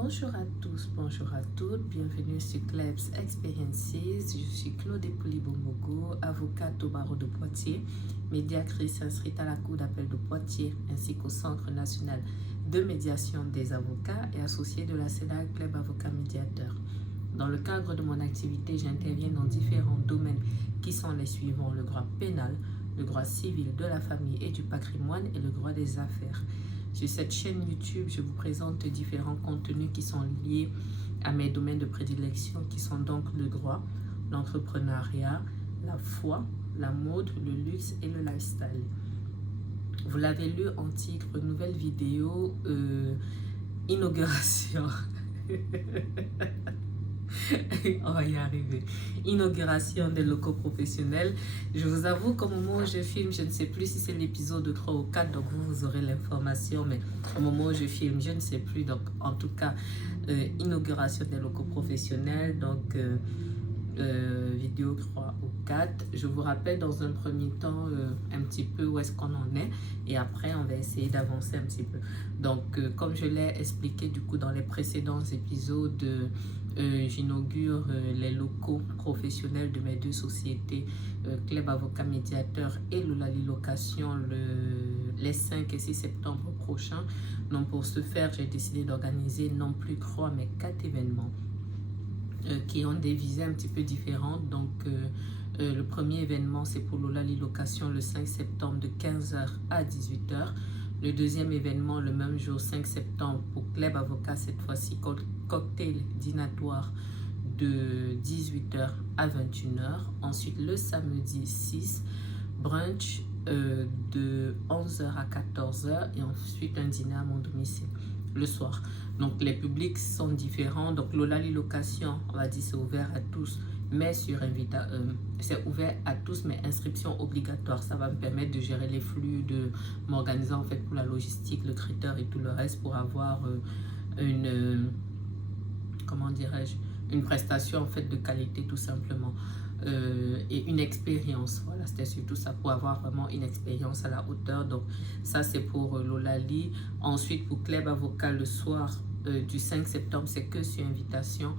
Bonjour à tous, bonjour à toutes, bienvenue sur Klebs Experiences. Je suis Claude Poulibomogo, avocate au barreau de Poitiers, médiatrice inscrite à la Cour d'appel de Poitiers ainsi qu'au Centre national de médiation des avocats et associée de la CEDAC Club Avocat Médiateur. Dans le cadre de mon activité, j'interviens dans différents domaines qui sont les suivants: le droit pénal, le droit civil de la famille et du patrimoine et le droit des affaires. Sur cette chaîne YouTube, je vous présente différents contenus qui sont liés à mes domaines de prédilection qui sont donc le droit, l'entrepreneuriat, la foi, la mode, le luxe et le lifestyle. Vous l'avez lu en titre, nouvelle vidéo, inauguration. On va y arriver. Inauguration des locaux professionnels. Je vous avoue qu'au moment où je filme, je ne sais plus si c'est l'épisode 3 ou 4, donc vous aurez l'information, mais au moment où je filme, je ne sais plus. Donc, en tout cas, inauguration des locaux professionnels, donc vidéo 3 ou 4. Je vous rappelle dans un premier temps un petit peu où est-ce qu'on en est, et après on va essayer d'avancer un petit peu. Donc, comme je l'ai expliqué du coup dans les précédents épisodes, j'inaugure les locaux professionnels de mes deux sociétés, Club Avocat Médiateur et Lolali Location, les 5 et 6 septembre prochains. Donc pour ce faire, j'ai décidé d'organiser non plus 3 mais 4 événements qui ont des visées un petit peu différentes. Donc le premier événement, c'est pour Lolali Location le 5 septembre de 15h à 18h. Le deuxième événement, le même jour, 5 septembre, pour Club Avocat, cette fois-ci, cocktail dînatoire de 18h à 21h. Ensuite, le samedi 6, brunch de 11h à 14h. Et ensuite, un dîner à mon domicile le soir. Donc, les publics sont différents. Donc, Lolali Location, on va dire, c'est ouvert à tous, mais c'est ouvert à tous, mais inscription obligatoire. Ça va me permettre de gérer les flux, de m'organiser en fait pour la logistique, le traiteur et tout le reste pour avoir comment dirais-je, une prestation en fait de qualité tout simplement, et une expérience. Voilà, c'était surtout ça, pour avoir vraiment une expérience à la hauteur. Donc ça c'est pour Lolali. Ensuite pour Club Avocat, le soir du 5 septembre, c'est que sur invitation.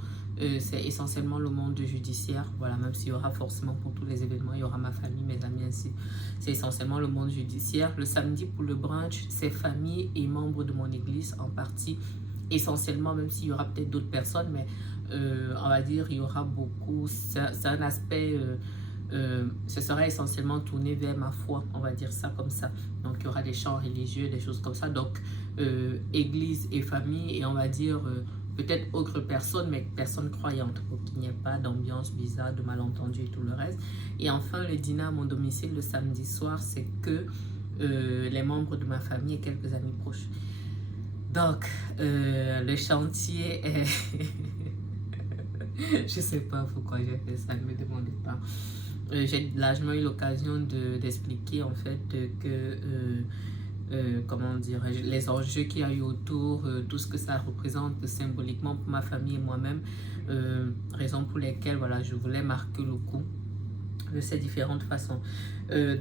C'est essentiellement le monde judiciaire. Voilà, même s'il y aura forcément pour tous les événements, il y aura ma famille, mes amis ainsi. C'est essentiellement le monde judiciaire. Le samedi pour le brunch, c'est famille et membres de mon église en partie. Essentiellement, même s'il y aura peut-être d'autres personnes, mais on va dire il y aura beaucoup. C'est un aspect, ce sera essentiellement tourné vers ma foi, on va dire ça comme ça. Donc il y aura des chants religieux, des choses comme ça. Donc église et famille, et on va dire peut-être autre personne, mais personne croyante, pour qu'il n'y ait pas d'ambiance bizarre, de malentendus et tout le reste. Et enfin, le dîner à mon domicile le samedi soir, c'est que les membres de ma famille et quelques amis proches. Donc, le chantier est... Je sais pas pourquoi j'ai fait ça, ne me demandez pas. J'ai largement eu l'occasion d'expliquer en fait que... comment dire, les enjeux qu'il y a eu autour, tout ce que ça représente symboliquement pour ma famille et moi-même, raison pour lesquelles voilà, je voulais marquer le coup de ces différentes façons.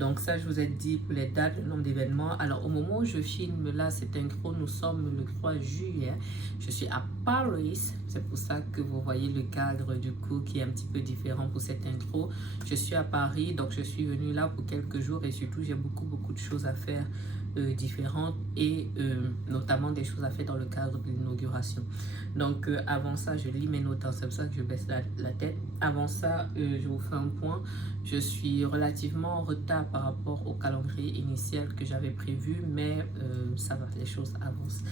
Donc ça, je vous ai dit pour les dates, le nombre d'événements. Alors au moment où je filme là cette intro, nous sommes le 3 juillet. Je suis à Paris, c'est pour ça que vous voyez le cadre du coup qui est un petit peu différent pour cette intro. Je suis à Paris, donc je suis venue là pour quelques jours et surtout j'ai beaucoup de choses à faire différentes, et notamment des choses à faire dans le cadre de l'inauguration. Donc avant ça, je lis mes notes, c'est pour ça que je baisse la tête. Avant ça, je vous fais un point. Je suis relativement en retard par rapport au calendrier initial que j'avais prévu, mais ça va, les choses avancent.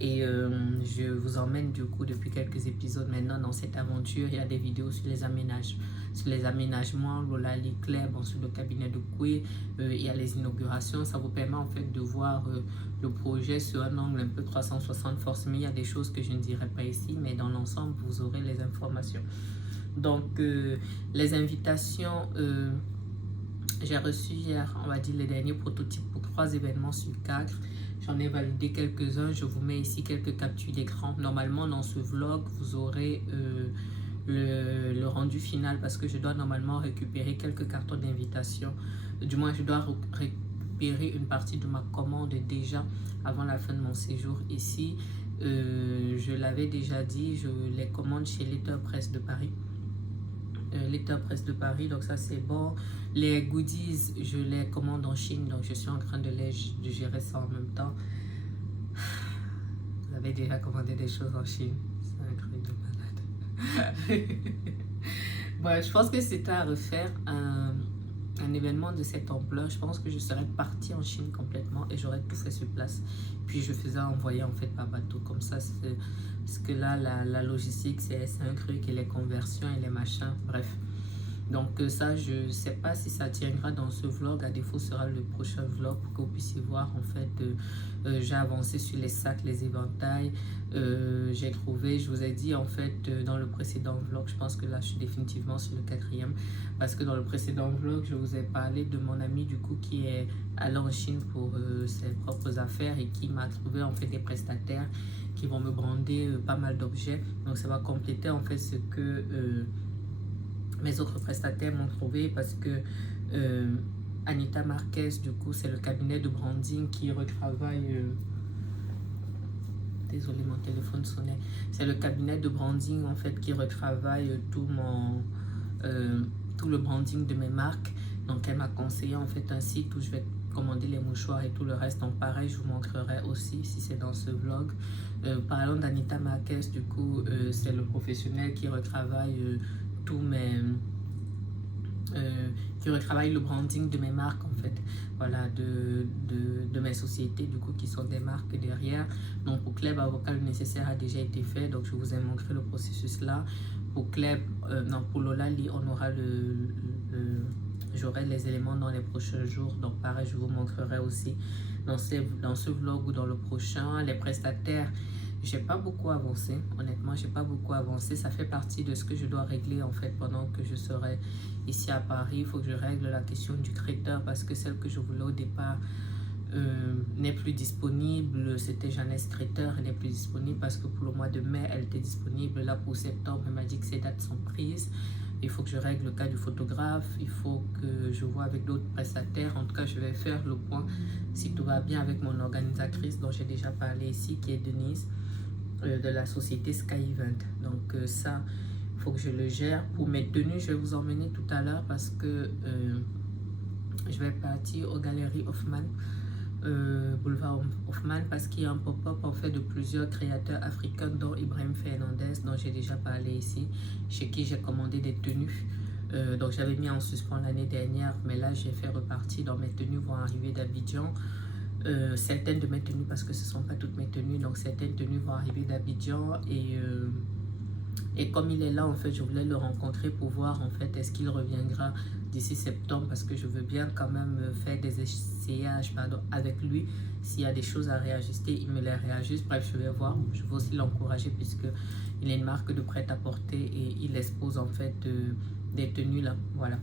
Et je vous emmène du coup depuis quelques épisodes maintenant dans cette aventure. Il y a des vidéos sur les aménagements, Lolali Club, ensuite le cabinet de Koué, il y a les inaugurations. Ça vous permet en fait de voir le projet sur un angle un peu 360 forcément. Il y a des choses que je ne dirai pas ici, mais dans l'ensemble vous aurez les informations. Donc les invitations, j'ai reçu hier, on va dire, les derniers prototypes pour 3 événements sur 4. J'en ai validé quelques-uns. Je vous mets ici quelques captures d'écran. Normalement, dans ce vlog, vous aurez le rendu final, parce que je dois normalement récupérer quelques cartons d'invitation. Du moins, je dois récupérer une partie de ma commande déjà avant la fin de mon séjour ici. Je l'avais déjà dit, je les commande chez Letterpress de Paris. Letterpress de Paris, donc ça c'est bon. Les goodies, je les commande en Chine, donc je suis en train de gérer ça en même temps. Vous avez déjà commandé des choses en Chine, c'est un truc de malade. Bon, je pense que c'était à refaire un événement de cette ampleur. Je pense que je serais partie en Chine complètement et j'aurais tout fait sur place. Puis je faisais envoyer en fait par bateau comme ça. Parce que là, la logistique, c'est un truc et les conversions et les machins, bref. Donc ça, je sais pas si ça tiendra dans ce vlog. À défaut, ce sera le prochain vlog pour que vous puissiez voir en fait. J'ai avancé sur les sacs, les éventails. J'ai trouvé, je vous ai dit en fait dans le précédent vlog, je pense que là je suis définitivement sur le 4e. Parce que dans le précédent vlog, je vous ai parlé de mon ami du coup qui est allé en Chine pour ses propres affaires et qui m'a trouvé en fait des prestataires qui vont me brander pas mal d'objets. Donc ça va compléter en fait ce que mes autres prestataires m'ont trouvé, parce que Anita Marquez, du coup, c'est le cabinet de branding qui retravaille. Désolé, mon téléphone sonnait. C'est le cabinet de branding en fait qui retravaille tout le branding de mes marques. Donc, elle m'a conseillé en fait un site où je vais commander les mouchoirs et tout le reste. Donc, pareil, je vous montrerai aussi si c'est dans ce vlog. Parlons d'Anita Marquez, du coup, c'est le professionnel qui retravaille qui retravaille le branding de mes marques en fait, voilà, de mes sociétés du coup qui sont des marques derrière. Donc pour Club Avocat, le nécessaire a déjà été fait, donc je vous ai montré le processus là. Pour Club, non, pour Lolali, on aura j'aurai les éléments dans les prochains jours, donc pareil, je vous montrerai aussi dans ce vlog ou dans le prochain. Les prestataires, j'ai pas beaucoup avancé, honnêtement, j'ai pas beaucoup avancé. Ça fait partie de ce que je dois régler en fait pendant que je serai ici à Paris. Il faut que je règle la question du traiteur parce que celle que je voulais au départ n'est plus disponible. C'était Jeannette Traiteur, elle n'est plus disponible parce que pour le mois de mai, elle était disponible. Là pour septembre, elle m'a dit que ces dates sont prises. Il faut que je règle le cas du photographe, il faut que je vois avec d'autres prestataires. En tout cas, je vais faire le point si tout va bien avec mon organisatrice dont j'ai déjà parlé ici, qui est Denise, de la société Sky Event. Donc ça, il faut que je le gère. Pour mes tenues, je vais vous emmener tout à l'heure parce que je vais partir aux Galeries Hoffman, boulevard Hoffman, parce qu'il y a un pop-up en fait de plusieurs créateurs africains, dont Ibrahim Fernandez, dont j'ai déjà parlé ici, chez qui j'ai commandé des tenues. Donc j'avais mis en suspens l'année dernière, mais là j'ai fait repartir. Dans mes tenues vont arriver d'Abidjan. Certaines de mes tenues, parce que ce ne sont pas toutes mes tenues, donc certaines tenues vont arriver d'Abidjan. Et comme il est là, en fait, je voulais le rencontrer pour voir en fait est-ce qu'il reviendra d'ici septembre, parce que je veux bien quand même faire des essayages avec lui. S'il y a des choses à réajuster, il me les réajuste. Bref, je vais voir. Je veux aussi l'encourager puisque il est une marque de prêt-à-porter et il expose en fait des tenues là. Voilà.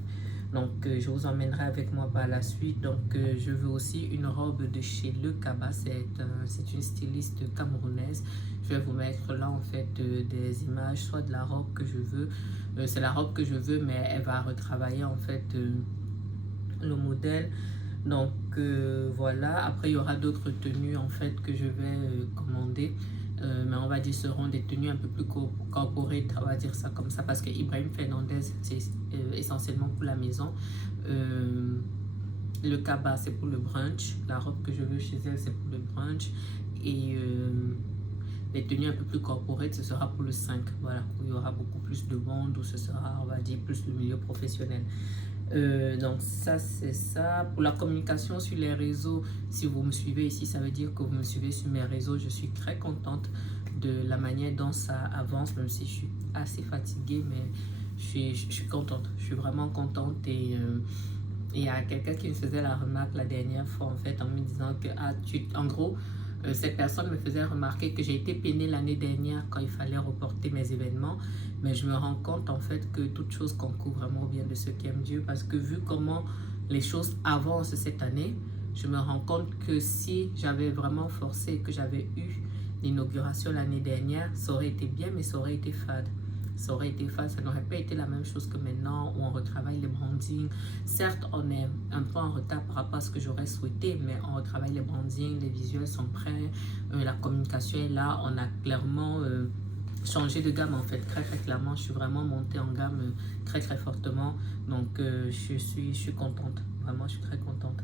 Donc je vous emmènerai avec moi par la suite. Donc je veux aussi une robe de chez Le Kaba. C'est une styliste camerounaise. Je vais vous mettre là en fait des images, soit de la robe que je veux. C'est la robe que je veux, mais elle va retravailler en fait le modèle. Donc voilà. Après il y aura d'autres tenues en fait que je vais commander. Mais on va dire seront des tenues un peu plus corporate, on va dire ça comme ça, parce que Ibrahim Fernandez c'est essentiellement pour la maison. Le Kaba c'est pour le brunch, la robe que je veux chez elle c'est pour le brunch, et les tenues un peu plus corporate ce sera pour le 5, voilà, où il y aura beaucoup plus de monde, où ce sera, on va dire, plus le milieu professionnel. Donc ça c'est ça. Pour la communication sur les réseaux, si vous me suivez ici, ça veut dire que vous me suivez sur mes réseaux. Je suis très contente de la manière dont ça avance, même si je suis assez fatiguée, mais je suis contente, je suis vraiment contente. Et il y a quelqu'un qui me faisait la remarque la dernière fois en fait, en me disant que en gros cette personne me faisait remarquer que j'ai été peinée l'année dernière quand il fallait reporter mes événements. Mais je me rends compte en fait que toute chose concourt vraiment au bien de ceux qui aiment Dieu, parce que vu comment les choses avancent cette année, je me rends compte que si j'avais vraiment forcé, que j'avais eu l'inauguration l'année dernière, ça aurait été bien, mais ça aurait été fade. ça aurait été facile, ça n'aurait pas été la même chose que maintenant où on retravaille les brandings. Certes, on est un peu en retard par rapport à ce que j'aurais souhaité, mais on retravaille les brandings, les visuels sont prêts, la communication est là, on a clairement changé de gamme en fait, très clairement. Je suis vraiment montée en gamme très fortement, donc je suis contente, vraiment je suis très contente.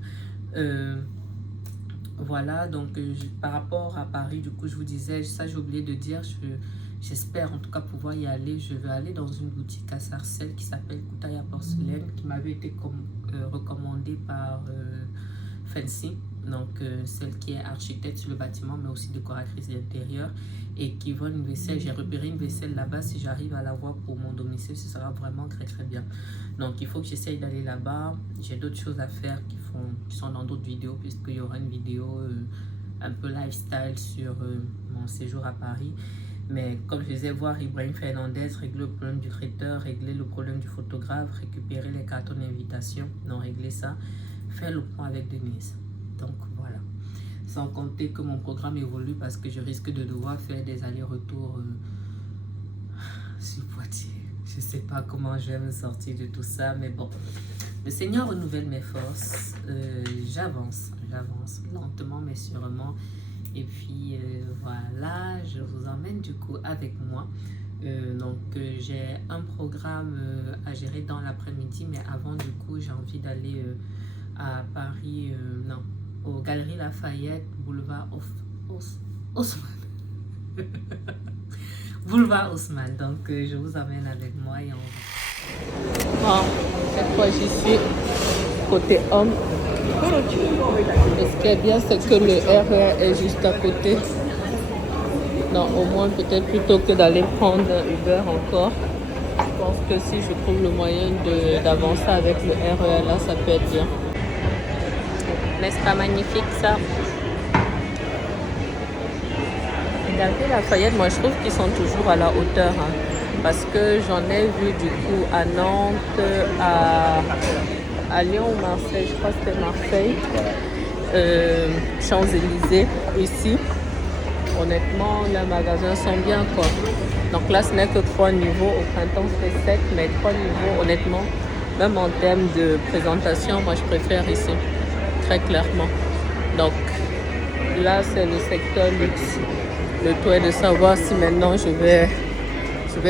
Voilà, donc par rapport à Paris, du coup je vous disais, ça j'ai oublié de dire, j'espère en tout cas pouvoir y aller. Je vais aller dans une boutique à Sarcelles qui s'appelle Koutaya Porcelaine, qui m'avait été recommandée par Fancy, donc celle qui est architecte sur le bâtiment mais aussi décoratrice d'intérieur et qui vend une vaisselle. J'ai repéré une vaisselle là-bas, si j'arrive à l'avoir pour mon domicile, ce sera vraiment très bien. Donc il faut que j'essaye d'aller là-bas. J'ai d'autres choses à faire qui sont dans d'autres vidéos, puisqu'il y aura une vidéo un peu lifestyle sur mon séjour à Paris. Mais comme je disais, voir Ibrahim Fernandez régler le problème du traiteur, régler le problème du photographe, récupérer les cartons d'invitation, non, régler ça, faire le point avec Denise. Donc voilà. Sans compter que mon programme évolue parce que je risque de devoir faire des allers-retours sur Poitiers. Je sais pas comment je vais me sortir de tout ça, mais bon. Le Seigneur renouvelle mes forces. J'avance lentement mais sûrement. Et puis voilà, je vous emmène du coup avec moi. J'ai un programme à gérer dans l'après-midi, mais avant du coup j'ai envie d'aller à Paris, non, aux Galeries Lafayette, boulevard Haussmann. Boulevard Haussmann. Donc je vous emmène avec moi et on va. Bon, cette fois j'y suis côté homme. Et ce qui est bien, c'est que le RER est juste à côté. Non, au moins peut-être plutôt que d'aller prendre Uber encore. Je pense que si je trouve le moyen d'avancer avec le RER là, ça peut être bien. N'est-ce pas magnifique ça? Regardez Lafayette, moi je trouve qu'ils sont toujours à la hauteur. Hein, parce que j'en ai vu du coup à Nantes, à Lyon ou Marseille, je crois que c'était Marseille, Champs-Élysées, ici. Honnêtement, les magasins sont bien quoi. Donc là, ce n'est que 3 niveaux. Au printemps, c'était 7, mais 3 niveaux, honnêtement, même en termes de présentation, moi je préfère ici, très clairement. Donc là, c'est le secteur luxe. Le tout est de savoir si maintenant je vais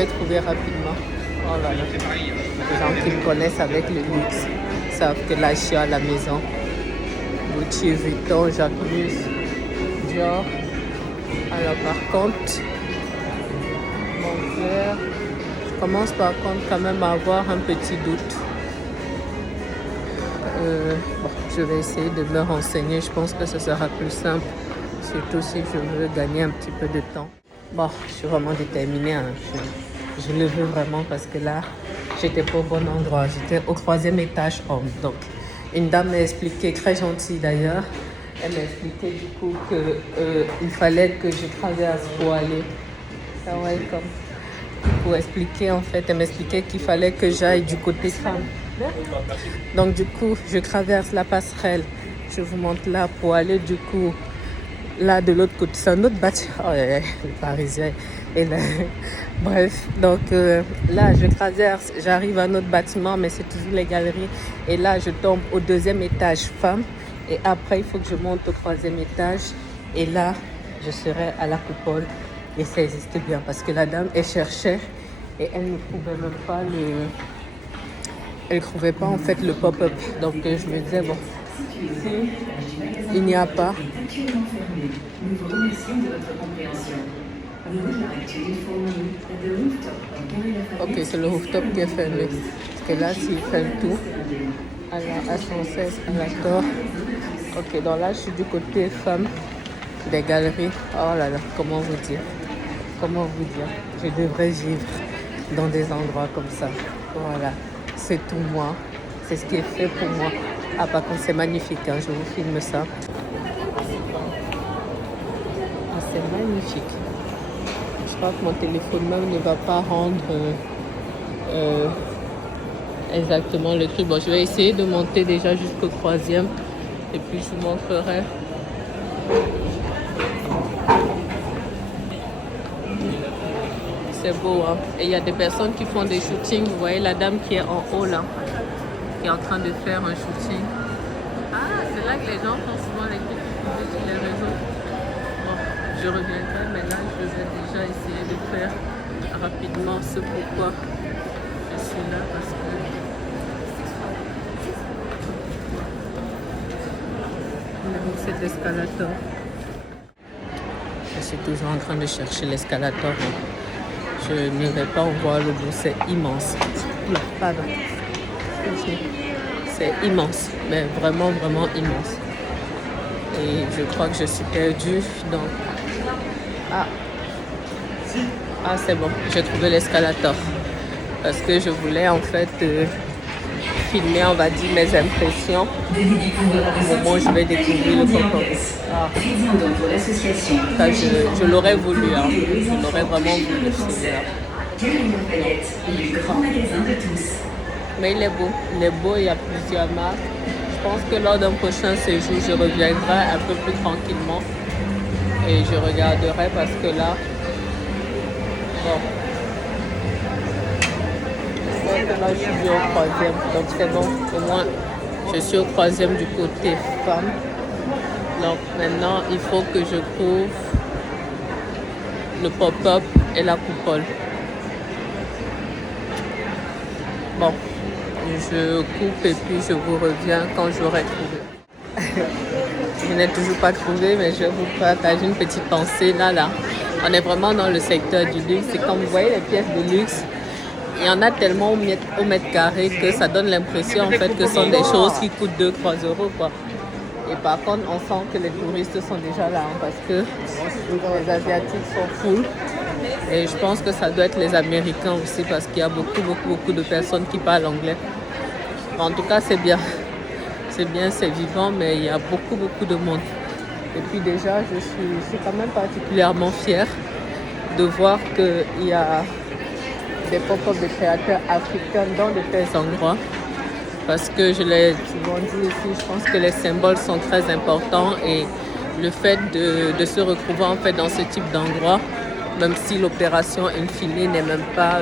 trouver rapidement. Oh là là. Les gens qui me connaissent avec le luxe savent que là je suis à la maison. Gucci, Vuitton, Jacquemus, Dior. Alors par contre, mon frère, je commence par contre quand même à avoir un petit doute. Bon, je vais essayer de me renseigner. Je pense que ce sera plus simple. Surtout si je veux gagner un petit peu de temps. Bon, je suis vraiment déterminée. Hein. Je le veux vraiment parce que là, j'étais pas au bon endroit. J'étais au 3e étage homme. Donc, une dame m'a expliqué, très gentille d'ailleurs, elle m'a expliqué du coup qu'il fallait que je traverse pour aller. Pour expliquer en fait, elle m'expliquait qu'il fallait que j'aille du côté femme. Donc du coup, je traverse la passerelle. Je vous montre là pour aller du coup là de l'autre côté. C'est un autre bâtiment. Oh, les Parisiens. Et là, bref, donc là je traverse, j'arrive à un autre bâtiment, mais c'est toujours les galeries. Et là je tombe au 2e étage femme. Et après il faut que je monte au 3e étage. Et là je serai à la coupole. Et ça existe bien parce que la dame elle cherchait et elle ne trouvait même pas elle trouvait pas en fait le pop-up. Donc je me disais bon, si il n'y a pas. Ok, c'est le rooftop qui est fermé. Parce que là, s'il fait le tour, à la A116, à la Tor. Ok, donc là, je suis du côté femme des galeries. Oh là là, comment vous dire? Je devrais vivre dans des endroits comme ça. Voilà, c'est tout moi. C'est ce qui est fait pour moi. Ah, par contre, c'est magnifique. Hein, je vous filme ça. Ah, c'est magnifique. Je crois que mon téléphone même ne va pas rendre exactement le truc. Bon, je vais essayer de monter déjà jusqu'au 3e et puis je vous montrerai. c'est beau. Hein. Et il y a des personnes qui font des shootings. Vous voyez la dame qui est en haut là, qui est en train de faire un shooting. Ah, c'est là que les gens font souvent les clips sur les réseaux. Bon, je reviendrai, mais là, je vais déjà essayer de faire rapidement ce pourquoi je suis là, parce que c'est l'escalator. Je suis toujours en train de chercher l'escalator. Je n'irai pas en voir le bout, c'est immense. Non, pardon. C'est immense, mais vraiment, vraiment immense. Et je crois que je suis perdue dans... Ah, c'est bon, j'ai trouvé l'escalator. Parce que je voulais en fait filmer, on va dire, mes impressions au moment où je vais découvrir le pop-up. Ça, je l'aurais voulu, hein. Je l'aurais vraiment voulu celui-là. Mais il est beau, il y a plusieurs marques. Je pense que lors d'un prochain séjour, je reviendrai un peu plus tranquillement et je regarderai parce que là, bon, là je suis au troisième, donc c'est bon, au moins je suis au troisième du côté femme. Donc maintenant, il faut que je trouve le pop-up et la coupole. Bon, je coupe et puis je vous reviens quand j'aurai trouvé. Je n'ai toujours pas trouvé, mais je vais vous partager une petite pensée. Là, on est vraiment dans le secteur du luxe. Et comme vous voyez les pièces de luxe, il y en a tellement au mètre carré que ça donne l'impression en fait que ce sont des choses qui coûtent 2-3 euros, quoi. Et par contre, on sent que les touristes sont déjà là, hein, parce que les Asiatiques sont full. Et je pense que ça doit être les Américains aussi, parce qu'il y a beaucoup de personnes qui parlent anglais. En tout cas, c'est bien. C'est bien, c'est vivant, mais il y a beaucoup de monde. Et puis déjà, je suis quand même particulièrement fière de voir qu'il y a des pop-up de créateurs africains dans de tels endroits. Parce que je l'ai souvent dit ici, je pense que les symboles sont très importants et le fait de se retrouver en fait dans ce type d'endroit, même si l'opération in fine n'est même pas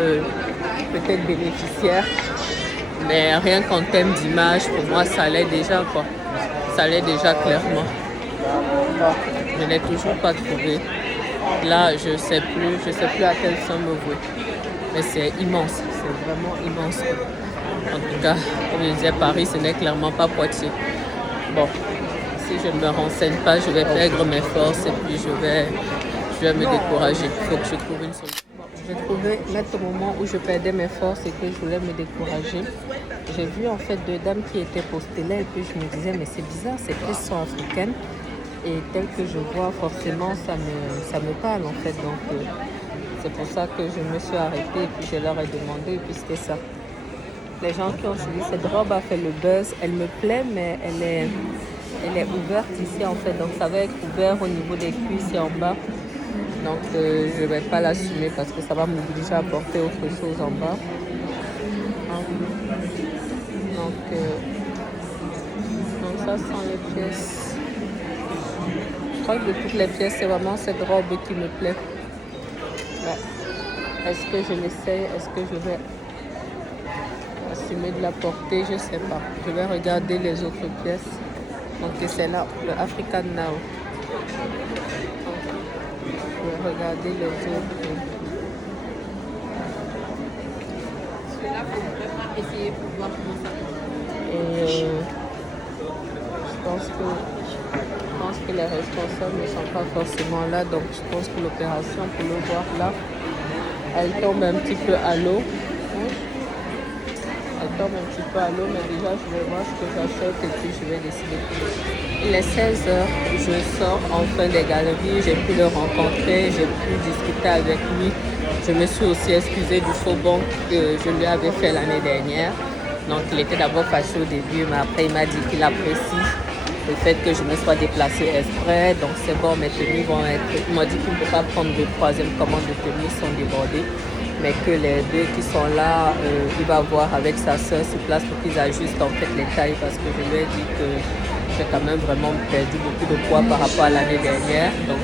peut-être bénéficiaire, mais rien qu'en termes d'image, pour moi, ça allait déjà, quoi. Ça allait déjà clairement. Bon, je n'ai toujours pas trouvé. Là, je sais plus à quelle somme me vouer. Mais c'est immense, c'est vraiment immense, quoi. En tout cas, comme je disais, Paris, ce n'est clairement pas Poitiers. Bon, si je ne me renseigne pas, je vais perdre mes forces et puis je vais me décourager. Il faut que je trouve une solution. J'ai trouvé, net au moment où je perdais mes forces et que je voulais me décourager, j'ai vu en fait deux dames qui étaient postées là et puis je me disais, mais c'est bizarre, ces pièces sont africaines et tel que je vois, forcément, ça me parle en fait. Donc, c'est pour ça que je me suis arrêtée et puis je leur ai demandé et puis c'était ça. Les gens qui ont suivi cette robe a fait le buzz. Elle me plaît, mais elle est ouverte ici en fait. Donc ça va être ouvert au niveau des cuisses et en bas. Donc je ne vais pas l'assumer parce que ça va m'obliger à porter autre chose en bas. Donc ça sont les pièces. Je crois que de toutes les pièces, c'est vraiment cette robe qui me plaît. Ouais. Est-ce que je l'essaye? Est-ce que je vais assumer de la porter? Je ne sais pas. Je vais regarder les autres pièces. Donc c'est là, le African Now. Je vais regarder les autres. Celui-là, il faut vraiment essayer pour voir comment ça fait. Et je pense que les responsables ne sont pas forcément là. Donc je pense que l'opération, pour le voir là, elle tombe un petit peu à l'eau. Elle tombe un petit peu à l'eau, mais déjà je vais voir ce que j'achète et puis je vais décider. Il est 16h, je sors enfin des galeries, j'ai pu le rencontrer, j'ai pu discuter avec lui. Je me suis aussi excusée du faux bond que je lui avais fait l'année dernière. Donc il était d'abord fâché au début, mais après il m'a dit qu'il apprécie le fait que je me sois déplacée exprès. Donc c'est bon, mes tenues vont être... Il m'a dit qu'il ne peut pas prendre de troisième commande de tenues, sont débordées. Mais que les deux qui sont là, il va voir avec sa soeur sur place pour qu'ils ajustent en fait les tailles parce que je lui ai dit que j'ai quand même vraiment perdu beaucoup de poids par rapport à l'année dernière. Donc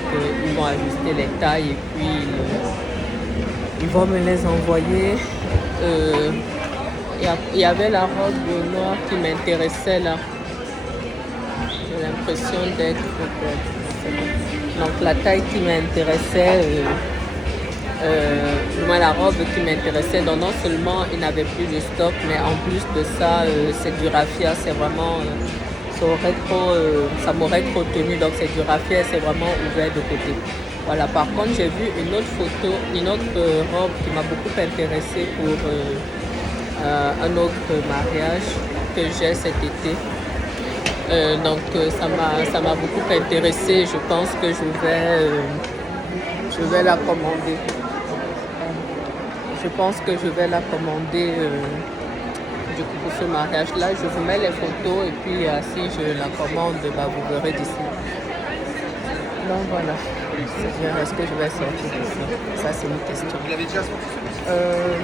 ils vont ajuster les tailles et puis Ils vont me les envoyer. Il y avait la robe noire qui m'intéressait là. J'ai l'impression d'être... Donc la taille qui m'intéressait, moi la robe qui m'intéressait, donc non seulement il n'avait plus de stock, mais en plus de ça, c'est du raffia, c'est vraiment... ça m'aurait trop tenu, donc c'est du raffia, c'est vraiment ouvert de côté. Voilà, par contre j'ai vu une autre photo, une autre robe qui m'a beaucoup intéressée pour un autre mariage que j'ai cet été. Donc ça m'a beaucoup intéressée. Je pense que je vais la commander. Je pense que je vais la commander du coup pour ce mariage-là. Je vous mets les photos et puis si je la commande, bah, vous verrez d'ici. Donc voilà. Est-ce que je vais sortir d'ici? Ça c'est une question. Vous l'avez déjà sorti?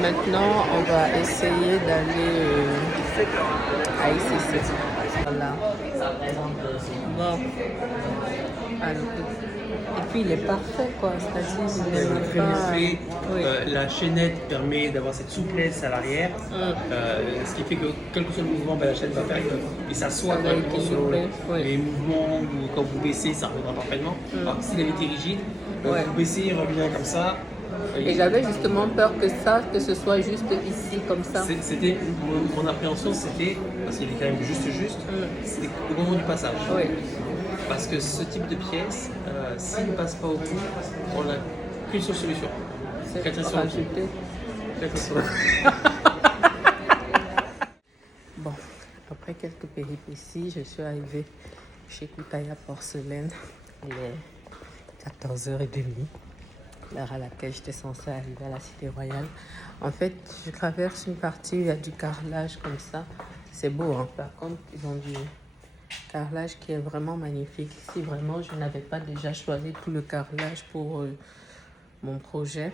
Maintenant, on va essayer d'aller à ICC. Voilà. Bon. Alors, et puis il est parfait quoi. C'est-à-dire il est très musclé. Oui. La chaînette permet d'avoir cette souplesse à l'arrière. Ce qui fait que quel que soit le mouvement, la chaîne va faire et s'assoit correctement sur les mouvements ou quand vous baissez, ça reviendra parfaitement. Alors s'il avait été rigide, vous baissez, il revient comme ça. Et j'avais justement peur que ce soit juste ici comme ça. C'était mon appréhension, c'était parce qu'il est quand même juste, c'était au moment du passage. Oui. Parce que ce type de pièce, s'il ne passe pas au bout, on n'a qu'une seule solution. C'est rajouter. Bon, après quelques péripéties, je suis arrivée chez Koutaya Porcelaine. Il est 14h30. L'heure à laquelle j'étais censée arriver à la Cité Royale. En fait, je traverse une partie où il y a du carrelage comme ça. C'est beau, hein. Par contre, ils ont du carrelage qui est vraiment magnifique. Si vraiment je n'avais pas déjà choisi tout le carrelage pour mon projet.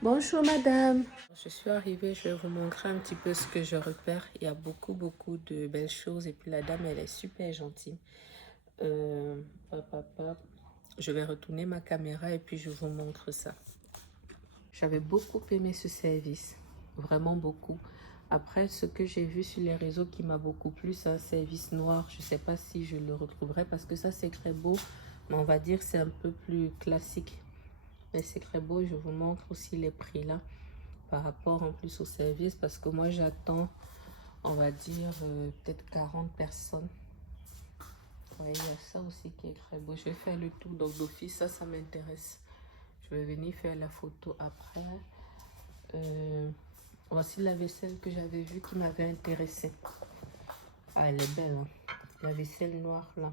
Bonjour madame. Je suis arrivée, je vais vous montrer un petit peu ce que je repère. Il y a beaucoup de belles choses et puis la dame elle est super gentille. Je vais retourner ma caméra et puis je vous montre ça. J'avais beaucoup aimé ce service, vraiment beaucoup. Après, ce que j'ai vu sur les réseaux qui m'a beaucoup plu, c'est un service noir. Je ne sais pas si je le retrouverai parce que ça, c'est très beau. Mais on va dire que c'est un peu plus classique. Mais c'est très beau. Je vous montre aussi les prix là par rapport en plus au service. Parce que moi, j'attends, on va dire, peut-être 40 personnes. Oui, il y a ça aussi qui est très beau. Je vais faire le tour donc d'office. Ça m'intéresse. Je vais venir faire la photo après. Voici la vaisselle que j'avais vue qui m'avait intéressée. Ah, elle est belle, hein. La vaisselle noire, là.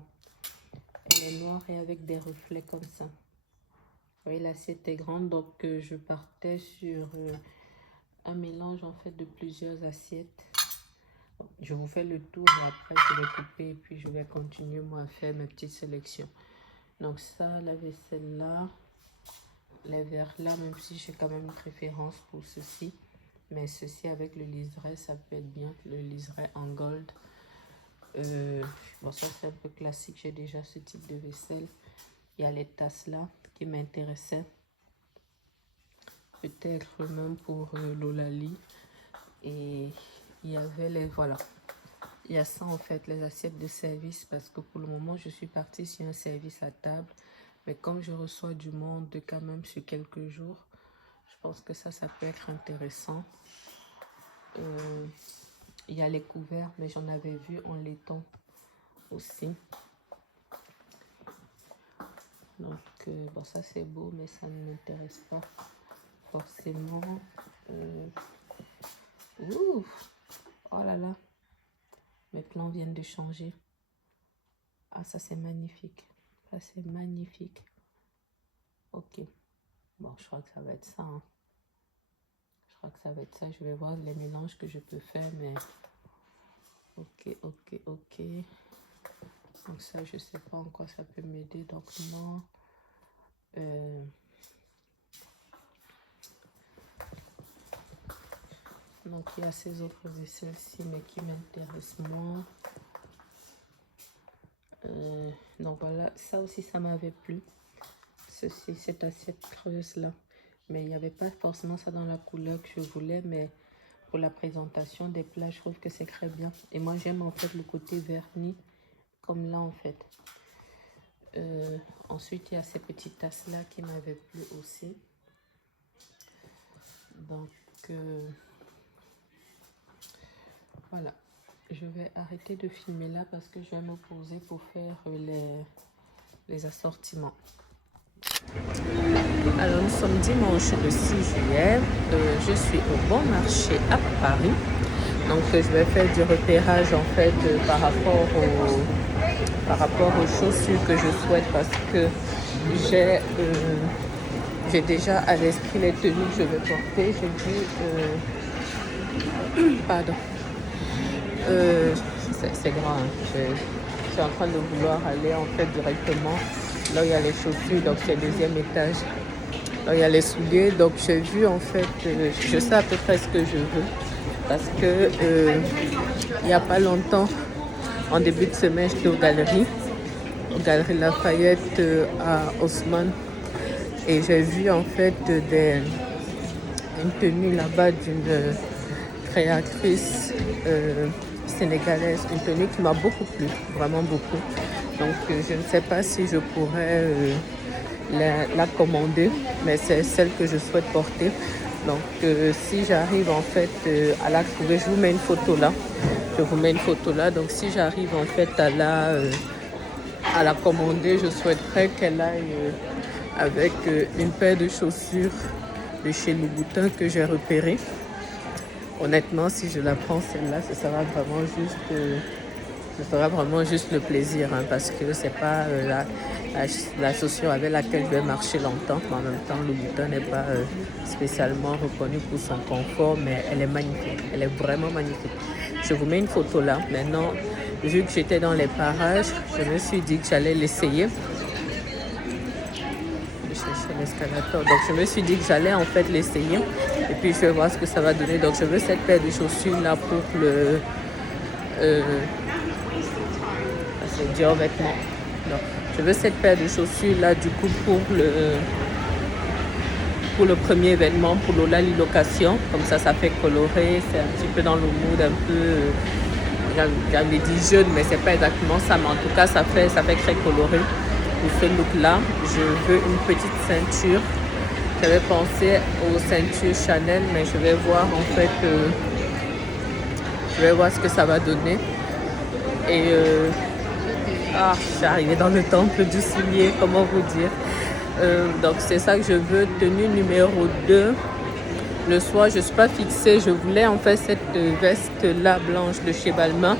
Elle est noire et avec des reflets comme ça. Vous voyez, l'assiette est grande, donc je partais sur un mélange, en fait, de plusieurs assiettes. Bon, je vous fais le tour et après, je vais couper et puis je vais continuer, moi, à faire mes petites sélections. Donc ça, la vaisselle là. Les verres là, même si j'ai quand même une préférence pour ceci. Mais ceci avec le liseré, ça peut être bien. Le liseré en gold. Bon, ça c'est un peu classique. J'ai déjà ce type de vaisselle. Il y a les tasses là qui m'intéressaient. Peut-être même pour l'Olali. Et il y avait les... Voilà. Il y a ça en fait, les assiettes de service. Parce que pour le moment, je suis partie sur un service à table. Mais comme je reçois du monde quand même sur quelques jours, je pense que ça peut être intéressant. Il y a les couverts, mais j'en avais vu en laiton aussi. Donc, bon, ça c'est beau, mais ça ne m'intéresse pas forcément. Ouh, oh là là, mes plans viennent de changer. Ah, ça c'est magnifique. Ça c'est magnifique. Ok. Bon, je crois que ça va être ça. Hein. Je crois que ça va être ça. Je vais voir les mélanges que je peux faire, mais... Ok. Donc ça, je sais pas en quoi ça peut m'aider. Donc non. Donc il y a ces autres vaisselles-ci, mais qui m'intéressent moins. Donc voilà, ça aussi, ça m'avait plu. Ceci, cette assiette creuse là. Mais il n'y avait pas forcément ça dans la couleur que je voulais, mais pour la présentation des plats, je trouve que c'est très bien. Et moi, j'aime en fait le côté vernis, comme là en fait. Ensuite, il y a ces petites tasses-là qui m'avaient plu aussi. Donc, voilà. Je vais arrêter de filmer là parce que je vais me poser pour faire les assortiments. Alors, nous sommes dimanche le 6 juillet. Je suis au Bon Marché à Paris. Donc, je vais faire du repérage en fait par rapport aux chaussures que je souhaite parce que j'ai déjà à l'esprit les tenues que je vais porter. J'ai vu... pardon. C'est grand. Hein. Je suis en train de vouloir aller en fait directement là où il y a les chaussures. Donc, c'est le deuxième étage. Là où il y a les souliers. Donc, j'ai vu en fait... je sais à peu près ce que je veux. Parce que il n'y a pas longtemps, en début de semaine, j'étais aux Galeries Lafayette à Haussmann. Et j'ai vu en fait une tenue là-bas d'une créatrice sénégalaise, une tenue qui m'a beaucoup plu, vraiment beaucoup. Donc je ne sais pas si je pourrais la commander, mais c'est celle que je souhaite porter. Donc si j'arrive en fait à la trouver, je vous mets une photo là. Donc si j'arrive en fait à la commander, je souhaiterais qu'elle aille avec une paire de chaussures de chez Louboutin que j'ai repérée. Honnêtement, si je la prends celle-là, ce sera vraiment juste le plaisir, hein, parce que c'est pas la chaussure avec laquelle je vais marcher longtemps. Mais en même temps, Louboutin n'est pas spécialement reconnu pour son confort, mais elle est magnifique. Elle est vraiment magnifique. Je vous mets une photo là. Maintenant, vu que j'étais dans les parages, je me suis dit que j'allais l'essayer. L'escalator. Donc je me suis dit que j'allais en fait l'essayer et puis je vais voir ce que ça va donner. Donc je veux cette paire de chaussures là pour le c'est Dior vêtements. Donc je veux cette paire de chaussures là du coup pour le premier événement, pour l'Olali location. Comme ça fait coloré, c'est un petit peu dans le mood un peu j'avais dit jeune, mais c'est pas exactement ça, mais en tout cas ça fait très coloré. Pour ce look là, je veux une petite ceinture. J'avais pensé aux ceintures Chanel, mais je vais voir en fait je vais voir ce que ça va donner. Et je suis arrivée dans le temple du soulier, comment vous dire. Donc c'est ça que je veux. Tenue numéro 2. Le soir, je ne suis pas fixée. Je voulais en fait cette veste là blanche de chez Balmain.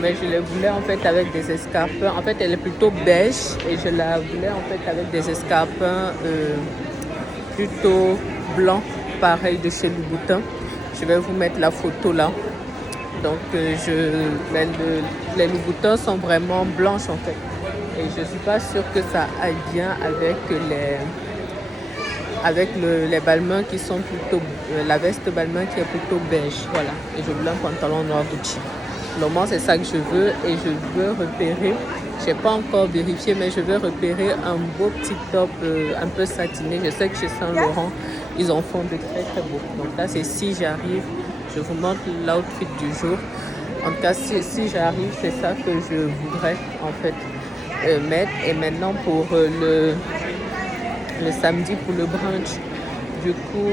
Mais je la voulais en fait avec des escarpins. En fait, elle est plutôt beige et je la voulais en fait avec des escarpins plutôt blancs, pareil de chez Louboutin. Je vais vous mettre la photo là. Donc, les Louboutins sont vraiment blanches en fait. Et je ne suis pas sûre que ça aille bien avec les Balmains qui sont plutôt... la veste Balmain qui est plutôt beige. Voilà. Et je voulais un pantalon noir Gucci. Normalement, c'est ça que je veux et je veux repérer, je n'ai pas encore vérifié, mais je veux repérer un beau petit top un peu satiné. Je sais que chez Saint-Laurent, ils en font de très très beaux. Donc là, c'est si j'arrive, je vous montre l'outfit du jour. En tout cas, si j'arrive, c'est ça que je voudrais en fait mettre. Et maintenant, pour le samedi, pour le brunch, du coup...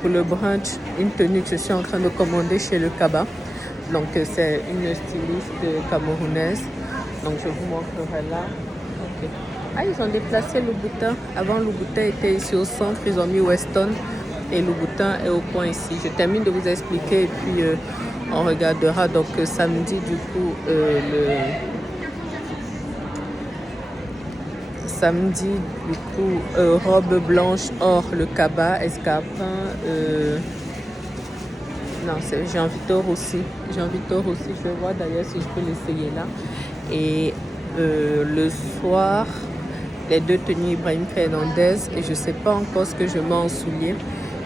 pour le brunch, une tenue que je suis en train de commander chez le Kaba. Donc c'est une styliste camerounaise. Donc je vous montrerai là. Okay. Ah, ils ont déplacé Louboutin. Avant, Louboutin était ici au centre. Ils ont mis Weston et Louboutin est au coin ici. Je termine de vous expliquer et puis on regardera. Donc samedi, du coup, samedi, du coup, robe blanche or, le Kaba, escarpin. Non, c'est Jean Victor aussi. Je vais voir d'ailleurs si je peux l'essayer là. Et le soir, les deux tenues Ibrahim Fernandez. Et je ne sais pas encore ce que je mets en souliers.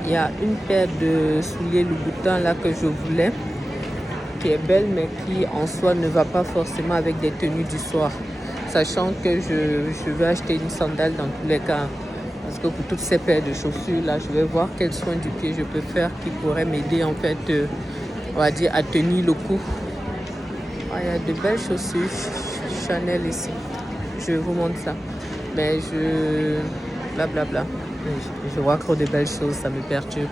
Il y a une paire de souliers Louboutin là que je voulais, qui est belle, mais qui en soi ne va pas forcément avec des tenues du soir. Sachant que je veux acheter une sandale dans tous les cas. Parce que pour toutes ces paires de chaussures là, je vais voir quels soins du pied je peux faire qui pourraient m'aider en fait, on va dire, à tenir le coup. Ah, il y a de belles chaussures Chanel ici. Je vous montre ça. Mais blablabla. Je vois trop de belles choses, ça me perturbe.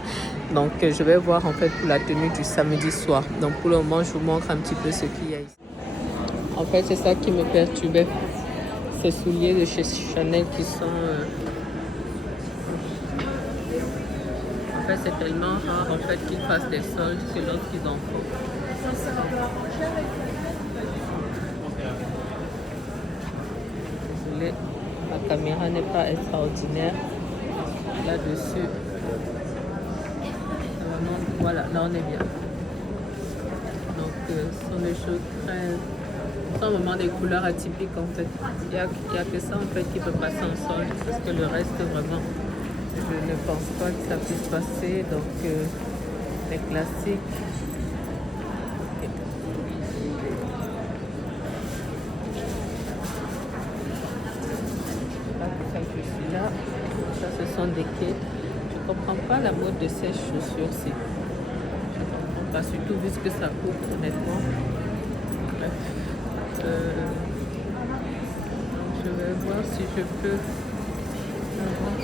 Donc je vais voir en fait pour la tenue du samedi soir. Donc pour le moment, je vous montre un petit peu ce qu'il y a ici. En fait, c'est ça qui me perturbait. Ces souliers de chez Chanel qui sont... En fait, c'est tellement rare en fait qu'ils fassent des soldes que lorsqu'ils en font. Désolée, la caméra n'est pas extraordinaire là-dessus. Voilà, là on est bien. Donc, ce sont des choses très... Ce sont vraiment des couleurs atypiques en fait. Il n'y a que ça en fait qui peut passer en solde parce que le reste vraiment, je ne pense pas que ça puisse passer. Donc, les classiques. Je suis là. Ça, ce sont des quais. Je ne comprends pas la mode de ces chaussures-ci. Je ne comprends pas, surtout vu ce que ça coûte, honnêtement. Bref. Je vais voir si je peux avoir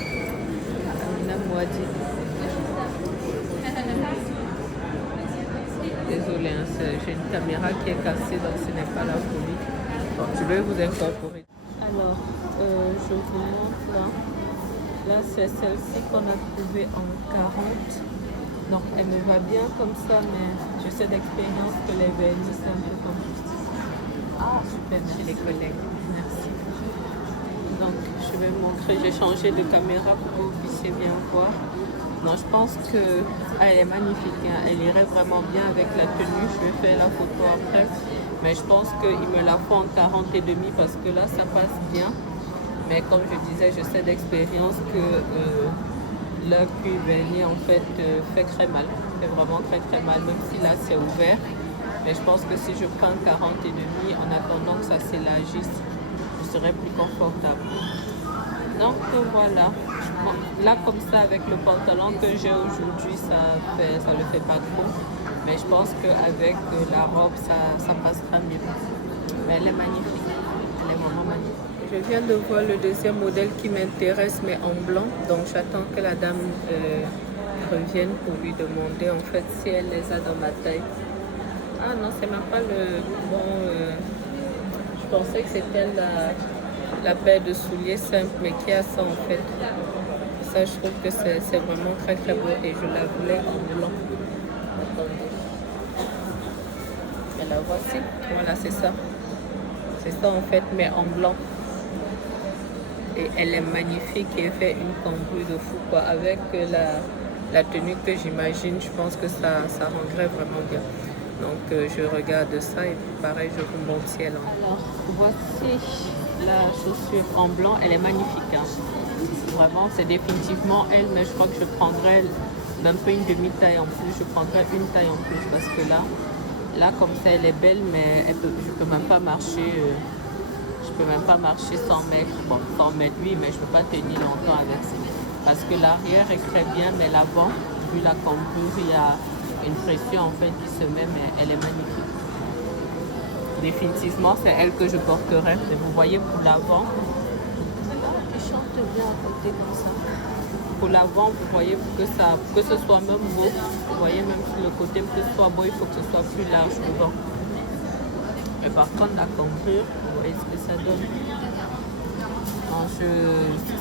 un moitié. Désolée, hein, j'ai une caméra qui est cassée, donc ce n'est pas la folie. Bon, je vais vous incorporer. Alors, je vous montre là. Là, c'est celle-ci qu'on a trouvée en 40. Donc, elle me va bien comme ça, mais je sais d'expérience que les vernis, c'est un peu compliqué. Ah, super, merci les collègues. Merci. Donc, je vais vous montrer. J'ai changé de caméra pour que vous puissiez bien voir. Non, je pense qu'elle est magnifique. Hein. Elle irait vraiment bien avec la tenue. Je vais faire la photo après. Mais je pense qu'il me la faut en 40 et demi parce que là, ça passe bien. Mais comme je disais, je sais d'expérience que le cuir verni, en fait, fait très mal. Fait vraiment très mal, même si là, c'est ouvert. Mais je pense que si je prends 40 et demi, en attendant que ça s'élargisse, je serai plus confortable. Donc voilà. Là, comme ça, avec le pantalon que j'ai aujourd'hui, ça le fait pas trop. Mais je pense qu'avec la robe, ça passera mieux. Mais elle est magnifique. Elle est vraiment magnifique. Je viens de voir le deuxième modèle qui m'intéresse, mais en blanc. Donc j'attends que la dame revienne pour lui demander en fait si elle les a dans ma taille. Ah non, c'est même pas le bon... je pensais que c'était la paire de souliers simple, mais qui a ça en fait. Ça, je trouve que c'est vraiment très beau et je la voulais en blanc. Attendez. Et la voici. Voilà, c'est ça. C'est ça en fait, mais en blanc. Et elle est magnifique et fait une cambrure de fou quoi. Avec la tenue que j'imagine, je pense que ça rendrait vraiment bien. Donc je regarde ça et pareil, je vous montre si elle en... Alors, voici la chaussure en blanc, elle est magnifique. Hein. Vraiment, c'est définitivement elle, mais je crois que je prendrais d'un peu une demi-taille en plus. Je prendrais une taille en plus parce que là comme ça, elle est belle, mais je peux même pas marcher. Je peux même pas marcher 100 mètres. Bon, 100 mètres, oui, mais je peux pas tenir longtemps avec ça. Parce que l'arrière est très bien, mais l'avant, vu la cambrure, il y a une pression en fait qui se met, mais elle est magnifique. Définitivement, c'est elle que je porterai. Et vous voyez pour l'avant, il chante bien à côté comme ça. Pour l'avant, vous voyez que ce soit même beau. Vous voyez même sur le côté, pour que ce soit beau, il faut que ce soit plus large devant. Mais par contre, la cambrure, vous voyez ce que ça donne.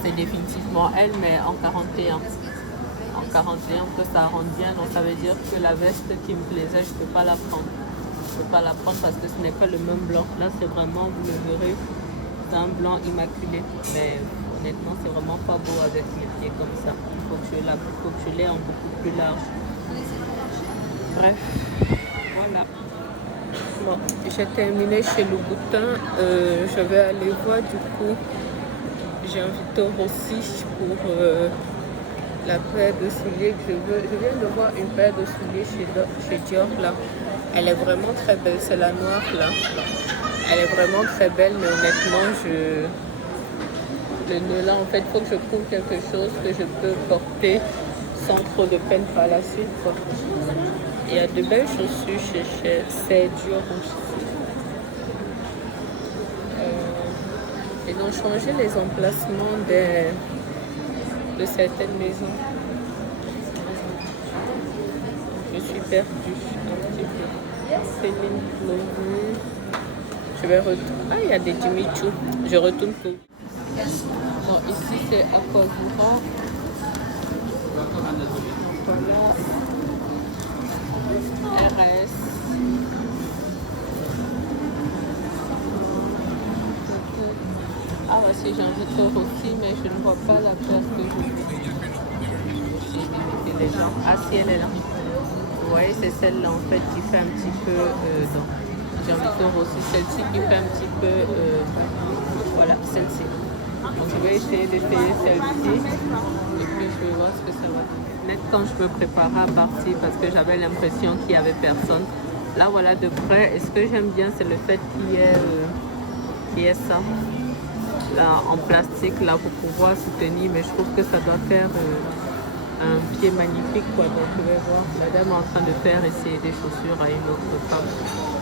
C'est définitivement elle, mais en 41. En 41, que ça rende bien. Donc ça veut dire que la veste qui me plaisait, je ne peux pas la prendre. Je ne peux pas la prendre parce que ce n'est pas le même blanc. Là, c'est vraiment, vous le verrez, c'est un blanc immaculé. Mais honnêtement, c'est vraiment pas beau avec mes pieds comme ça. Il faut que je l'aie en beaucoup plus large. Bref, voilà. Bon, j'ai terminé chez Louboutin. Je vais aller voir du coup. J'ai un Victor aussi pour la paire de souliers que je veux. Je viens de voir une paire de souliers chez Dior là. Elle est vraiment très belle. C'est la noire là. Elle est vraiment très belle, mais honnêtement, le nœud là. En fait, il faut que je trouve quelque chose que je peux porter sans trop de peine par la suite, quoi. Il y a de belles chaussures chez C'est dur. Ils ont changé les emplacements de certaines maisons. Je suis perdue un petit peu. Céline Chloé. Je vais retourner. Ah, il y a des Jimmy Choo. Je retourne tout. Bon, ici c'est Aquagoura. Voilà. RS. Ah, voici, j'ai un retour aussi, mais je ne vois pas la place que je veux. Les gens. Ah, si, elle est là. Vous voyez, c'est celle-là en fait qui fait un petit peu. J'ai un retour aussi, celle-ci qui fait un petit peu. Voilà, celle-ci. Donc, je vais essayer d'essayer celle-ci. Et puis, je vais voir ce que ça va donner. Quand je me préparais à partir, parce que j'avais l'impression qu'il n'y avait personne. Là, voilà, de près. Et ce que j'aime bien, c'est le fait qu'il y ait ça. Là, en plastique, là, pour pouvoir se tenir. Mais je trouve que ça doit faire un pied magnifique, quoi. Donc, je vais voir. La dame est en train de faire essayer des chaussures à une autre femme,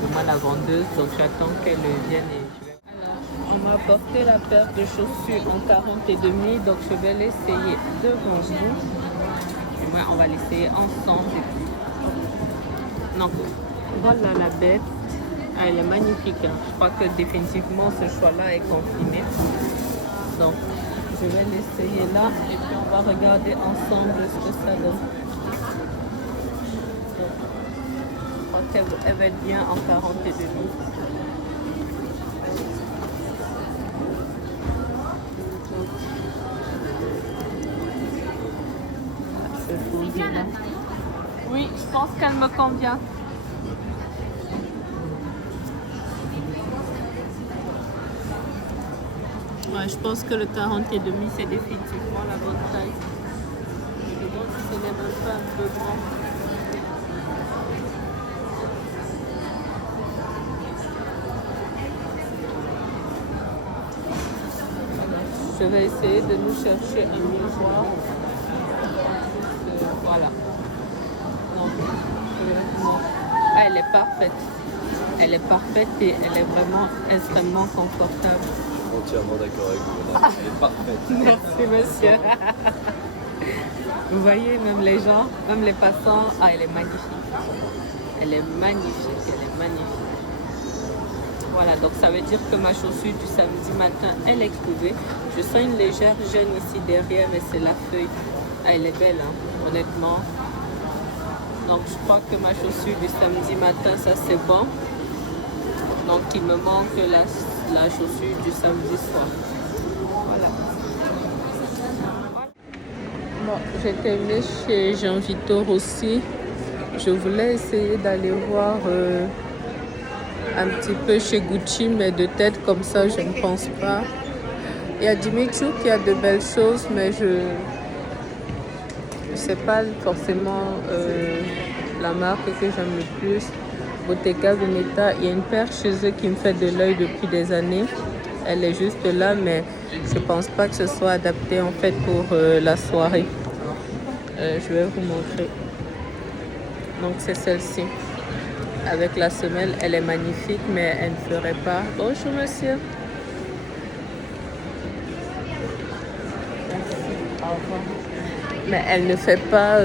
au moins la vendeuse. Donc, j'attends qu'elle vienne et je vais... On m'a apporté la paire de chaussures en 40,5, donc je vais l'essayer devant vous. Et moi, on va l'essayer ensemble. Donc, voilà la bête. Ah, elle est magnifique. Hein. Je crois que définitivement, ce choix-là est confirmé. Donc, je vais l'essayer là et puis on va regarder ensemble ce que ça donne. Donc, je crois qu'elle va être bien en 40,5. Oui, je pense qu'elle me convient. Ouais, je pense que le 40,5 c'est définitivement la bonne taille. Je me demande si ce n'est même pas un peu grand. Je vais essayer de nous chercher un miroir. Voilà. Non. Ah, elle est parfaite. Elle est parfaite et elle est vraiment extrêmement confortable. Entièrement d'accord avec vous. Elle est parfaite. Merci, monsieur. Vous voyez, même les gens, même les passants, ah, elle est magnifique. Elle est magnifique, elle est magnifique. Voilà, donc ça veut dire que ma chaussure du samedi matin, elle est trouvée. Je sens une légère gêne ici derrière, mais c'est la feuille. Ah, elle est belle, hein, honnêtement. Donc je crois que ma chaussure du samedi matin, ça c'est bon. Donc il me manque la chaussure du samedi soir. Voilà. Bon, j'ai terminé chez Jean Victor aussi. Je voulais essayer d'aller voir un petit peu chez Gucci, mais de tête comme ça, je ne pense pas. Il y a Jimmy Choo qui a de belles choses, mais je ne sais pas forcément la marque que j'aime le plus. Bottega Veneta, il y a une paire chez eux qui me fait de l'œil depuis des années. Elle est juste là, mais je pense pas que ce soit adapté en fait pour la soirée. Je vais vous montrer. Donc c'est celle-ci. Avec la semelle, elle est magnifique, mais elle ne ferait pas. Bonjour monsieur. Au revoir. Mais elle ne fait pas,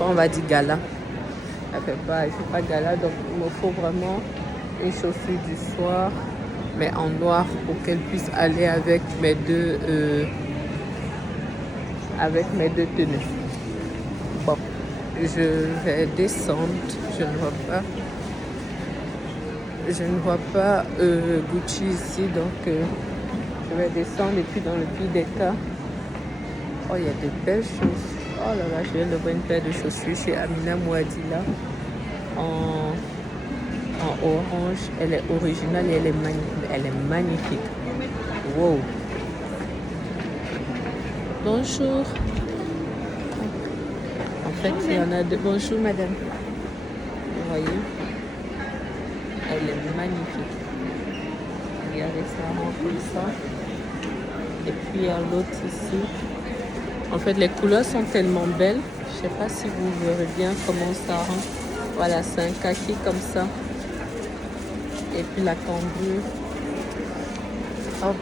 on va dire gala. Elle fait pas gala, donc il me faut vraiment une chaussure du soir, mais en noir pour qu'elle puisse aller avec mes deux tenues. Bon, je vais descendre. Je ne vois pas Gucci ici, donc je vais descendre et puis dans le pire des cas. Oh, il y a de belles choses. Oh là là, je viens de voir une paire de chaussures chez Amina Mouadila en orange. Elle est originale et elle est magnifique. Wow. Bonjour. En fait, il y en a deux. Bonjour madame. Vous voyez, elle est magnifique. Regardez ça, comme ça. Et puis il y a l'autre ici. En fait, les couleurs sont tellement belles. Je sais pas si vous verrez bien comment ça rend. Voilà, c'est un kaki comme ça. Et puis la cambrure. Hop.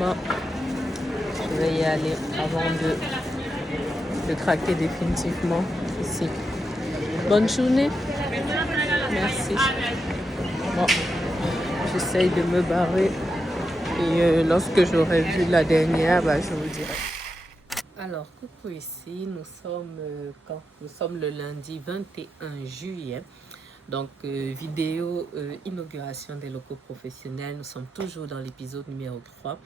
Bon, je vais y aller avant de craquer définitivement ici. Bonne journée. Merci. Bon, j'essaye de me barrer. Et lorsque j'aurai vu la dernière, bah, je vous dirai. Alors, coucou ici. Nous sommes le lundi 21 juillet. Donc, vidéo inauguration des locaux professionnels. Nous sommes toujours dans l'épisode numéro 3.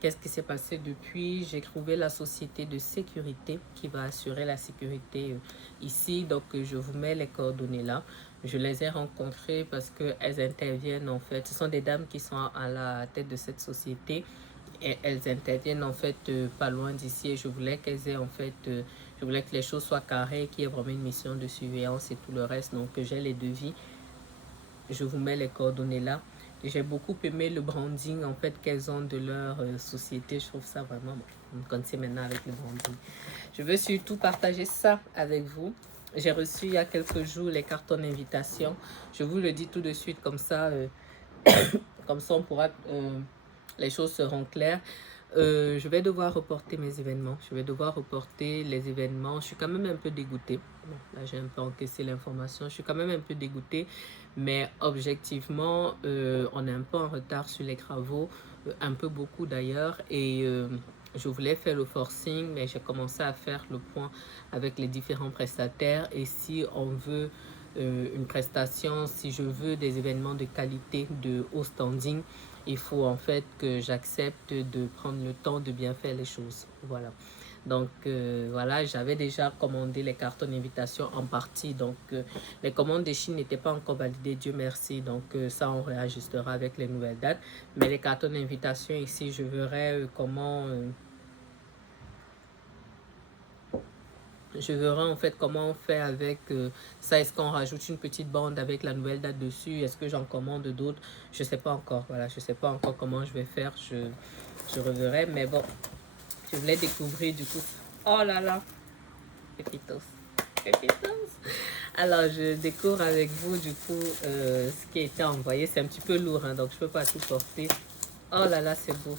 Qu'est-ce qui s'est passé depuis? J'ai trouvé la société de sécurité qui va assurer la sécurité ici. Donc, je vous mets les coordonnées là. Je les ai rencontrées parce qu'elles interviennent en fait. Ce sont des dames qui sont à la tête de cette société. Et elles interviennent en fait pas loin d'ici. Et je voulais qu'elles aient en fait... je voulais que les choses soient carrées, qu'il y ait vraiment une mission de surveillance et tout le reste. Donc, j'ai les devis. Je vous mets les coordonnées là. J'ai beaucoup aimé le branding en fait qu'elles ont de leur société. Je trouve ça vraiment bon. On connaît maintenant avec le branding. Je veux surtout partager ça avec vous. J'ai reçu il y a quelques jours les cartons d'invitation. Je vous le dis tout de suite comme ça. Comme ça on pourra... les choses seront claires. Je vais devoir reporter mes événements. Je vais devoir reporter les événements. Je suis quand même un peu dégoûtée. Bon, là, j'ai un peu encaissé l'information. Je suis quand même un peu dégoûtée. Mais objectivement, on est un peu en retard sur les travaux. Un peu beaucoup d'ailleurs. Et je voulais faire le forcing, mais j'ai commencé à faire le point avec les différents prestataires. Et si on veut une prestation, si je veux des événements de qualité, de haut standing, il faut en fait que j'accepte de prendre le temps de bien faire les choses. Voilà. Donc voilà, j'avais déjà commandé les cartons d'invitation en partie. Donc les commandes de Chine n'étaient pas encore validées, Dieu merci. Donc ça, on réajustera avec les nouvelles dates. Mais les cartons d'invitation ici, je verrai comment... je verrai en fait comment on fait avec ça. Est-ce qu'on rajoute une petite bande avec la nouvelle date dessus? Est-ce que j'en commande d'autres? Je ne sais pas encore. Voilà, je ne sais pas encore comment je vais faire. Je reverrai. Mais bon, je voulais découvrir du coup. Oh là là, pépitos. Pépitos. Alors, je découvre avec vous du coup ce qui a été envoyé. C'est un petit peu lourd, hein, donc je ne peux pas tout porter. Oh là là, c'est beau.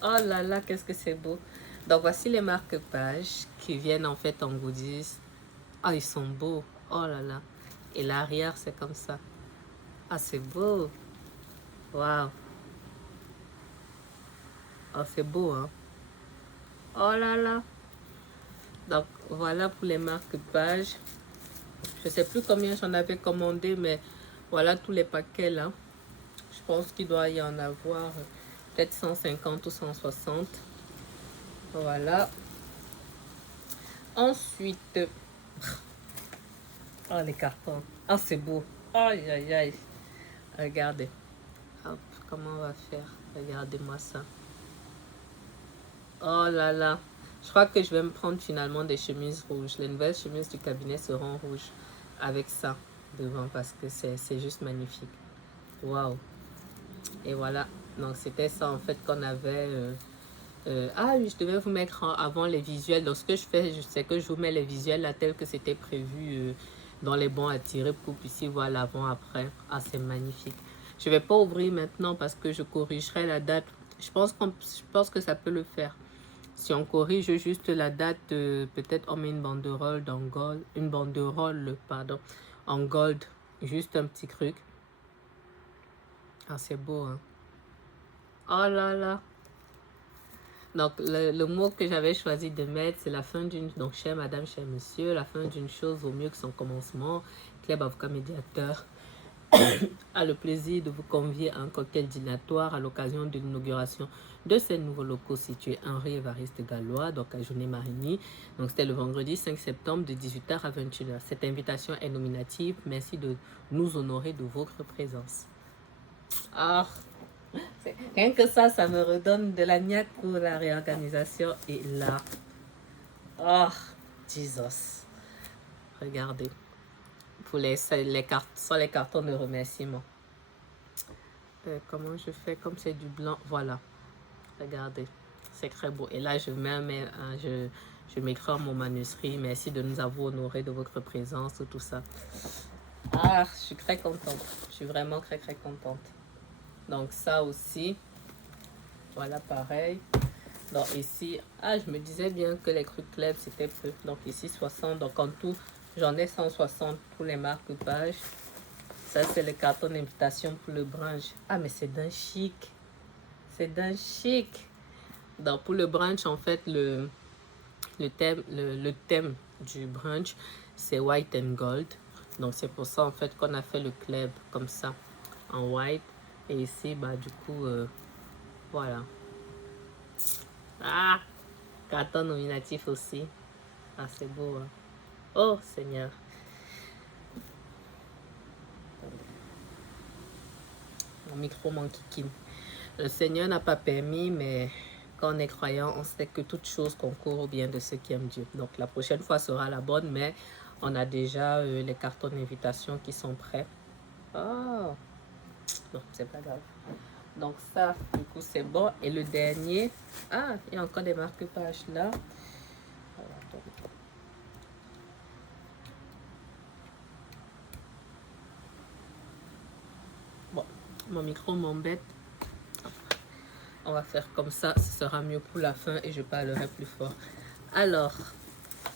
Oh là là, qu'est-ce que c'est beau. Donc, voici les marque-pages qui viennent en fait en goodies. Oh, ils sont beaux. Oh là là. Et l'arrière, c'est comme ça. Ah, c'est beau. Waouh. Oh, c'est beau, hein. Oh là là. Donc, voilà pour les marque-pages. Je ne sais plus combien j'en avais commandé, mais voilà tous les paquets là. Je pense qu'il doit y en avoir peut-être 150 ou 160. Voilà. Ensuite, oh les cartons. Ah, c'est beau. Aïe, aïe, aïe. Regardez. Hop, comment on va faire? Regardez-moi ça. Oh là là. Je crois que je vais me prendre finalement des chemises rouges. Les nouvelles chemises du cabinet seront rouges avec ça devant parce que c'est juste magnifique. Waouh. Et voilà. Donc, c'était ça en fait qu'on avait... ah oui, je devais vous mettre avant les visuels. Donc, ce que je fais, c'est que je vous mets les visuels là, tels que c'était prévu dans les bons à tirer pour que vous puissiez voir l'avant-après. Ah, c'est magnifique. Je ne vais pas ouvrir maintenant parce que je corrigerai la date. Je pense que ça peut le faire. Si on corrige juste la date, peut-être on met une banderole dans gold. Une banderole, pardon, en gold. Juste un petit truc. Ah, c'est beau, hein. Oh là là. Donc, le mot que j'avais choisi de mettre, c'est la fin d'une... Donc, chère madame, cher monsieur, la fin d'une chose vaut mieux que son commencement. Club Avocat Médiateur a le plaisir de vous convier à un cocktail dînatoire à l'occasion de l'inauguration de ces nouveaux locaux situés Henri Évariste Gallois, donc à Jaunet-Marigny. Donc, c'était le vendredi 5 septembre de 18h à 21h. Cette invitation est nominative. Merci de nous honorer de votre présence. Ah, rien que ça me redonne de la niaque pour la réorganisation. Et là, oh, Jesus. Regardez. Pour les cartons de remerciement. Comment je fais? Comme c'est du blanc, voilà. Regardez, c'est très beau. Et là, je m'écris mon manuscrit. Merci de nous avoir honorés de votre présence, tout ça. Ah, je suis très contente. Je suis vraiment très contente. Donc ça aussi, voilà pareil. Donc ici, je me disais bien que les Cru Club c'était peu. Donc ici 60. Donc en tout, j'en ai 160 pour les marque-pages. Ça c'est le carton d'invitation pour le brunch. Ah mais c'est d'un chic. C'est d'un chic. Donc pour le brunch en fait le thème du brunch c'est white and gold. Donc c'est pour ça en fait qu'on a fait le club comme ça en white. Et ici bah du coup voilà. Ah, carton nominatif aussi. Ah c'est beau hein? Oh Seigneur. Mon micro m'enquiquine. Le Seigneur n'a pas permis, mais quand on est croyant, on sait que toute chose concourt au bien de ceux qui aiment Dieu. Donc la prochaine fois sera la bonne, mais on a déjà les cartons d'invitation qui sont prêts. Oh, non, c'est pas grave. Donc ça, du coup, c'est bon. Et le dernier, il y a encore des marque-pages là. Bon, mon micro m'embête. On va faire comme ça, ce sera mieux pour la fin et je parlerai plus fort. Alors,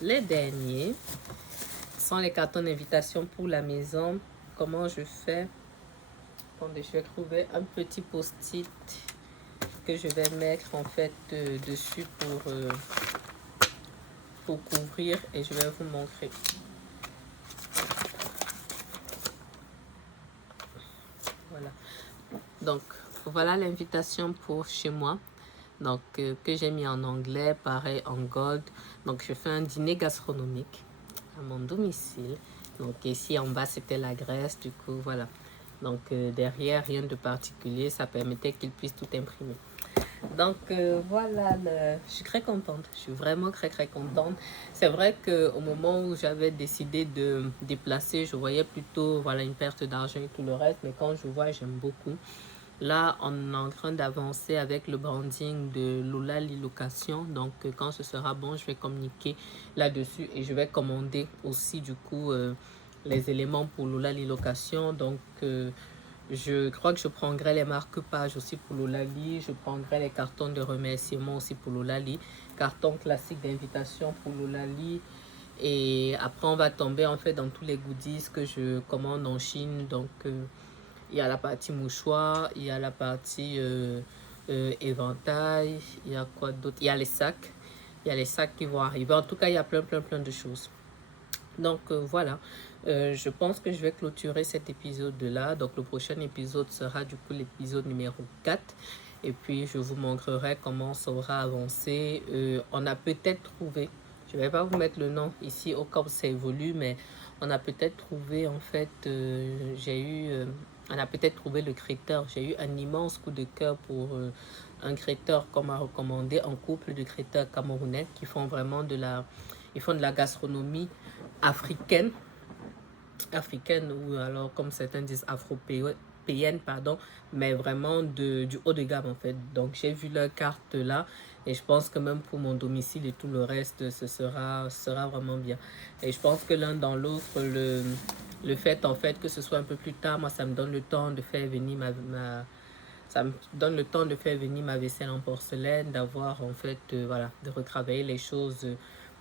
les derniers sont les cartons d'invitation pour la maison. Comment je fais? Attendez, je vais trouver un petit post-it que je vais mettre en fait dessus pour couvrir et je vais vous montrer. Voilà. Donc, voilà l'invitation pour chez moi. Donc, que j'ai mis en anglais, pareil en gold. Donc, je fais un dîner gastronomique à mon domicile. Donc, ici en bas, c'était la Grèce. Du coup, voilà. Donc, derrière, rien de particulier. Ça permettait qu'ils puissent tout imprimer. Donc, voilà. Je suis très contente. Je suis vraiment très contente. C'est vrai qu'au moment où j'avais décidé de déplacer, je voyais plutôt voilà, une perte d'argent et tout le reste. Mais quand je vois, j'aime beaucoup. Là, on est en train d'avancer avec le branding de Loulali Location. Donc, quand ce sera bon, je vais communiquer là-dessus et je vais commander aussi, du coup, les éléments pour Loulali Location. Donc, je crois que je prendrai les marque-pages aussi pour Loulali. Je prendrai les cartons de remerciement aussi pour Loulali. Carton classique d'invitation pour Loulali. Et après, on va tomber en fait dans tous les goodies que je commande en Chine. Donc, il y a la partie mouchoir, il y a la partie éventail, il y a quoi d'autre? Il y a les sacs. Il y a les sacs qui vont arriver. En tout cas, il y a plein de choses. Donc, voilà. Je pense que je vais clôturer cet épisode-là. Donc, le prochain épisode sera du coup l'épisode numéro 4. Et puis, je vous montrerai comment ça aura avancé. On a peut-être trouvé, je ne vais pas vous mettre le nom ici au cas où ça évolue, mais on a peut-être trouvé, en fait, on a peut-être trouvé le créateur. J'ai eu un immense coup de cœur pour un créateur qu'on m'a recommandé, un couple de créateurs camerounais qui font vraiment de la gastronomie africaine ou alors comme certains disent afro-péenne, pardon, mais vraiment du haut de gamme en fait. Donc j'ai vu leur carte là et je pense que même pour mon domicile et tout le reste, ce sera vraiment bien. Et je pense que l'un dans l'autre, le fait en fait que ce soit un peu plus tard, moi ça me donne le temps de faire venir ça me donne le temps de faire venir ma vaisselle en porcelaine, d'avoir en fait, voilà, de retravailler les choses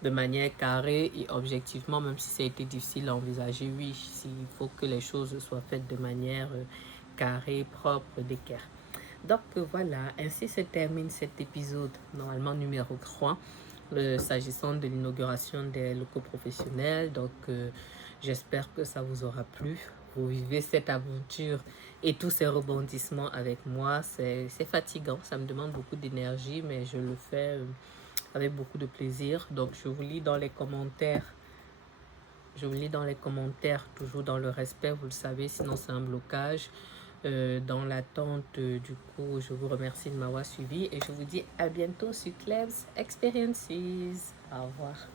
de manière carrée et objectivement, même si ça a été difficile à envisager, oui, il faut que les choses soient faites de manière carrée, propre, d'équerre. Donc voilà, ainsi se termine cet épisode, normalement numéro 3, s'agissant de l'inauguration des locaux professionnels. Donc j'espère que ça vous aura plu. Vous vivez cette aventure et tous ces rebondissements avec moi. C'est fatigant, ça me demande beaucoup d'énergie, mais je le fais avec beaucoup de plaisir. Donc je vous lis dans les commentaires. Toujours dans le respect, vous le savez, sinon c'est un blocage. Dans l'attente, du coup, je vous remercie de m'avoir suivi et je vous dis à bientôt sur Clebs Experiences. Au revoir.